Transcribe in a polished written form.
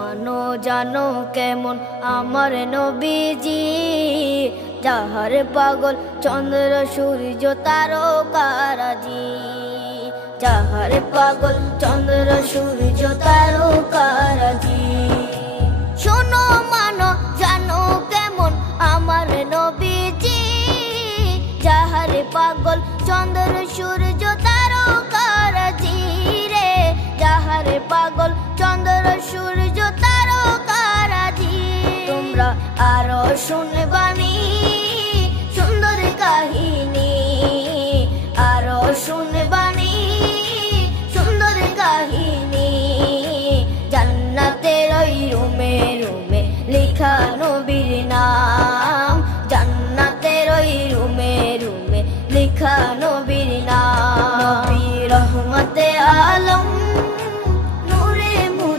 মানো জানো কেমন আমার নবীজি, যাহার পাগল চন্দ্র সূর্য তারকারাজি, যাহার পাগল চন্দ্র সূর্য তারকা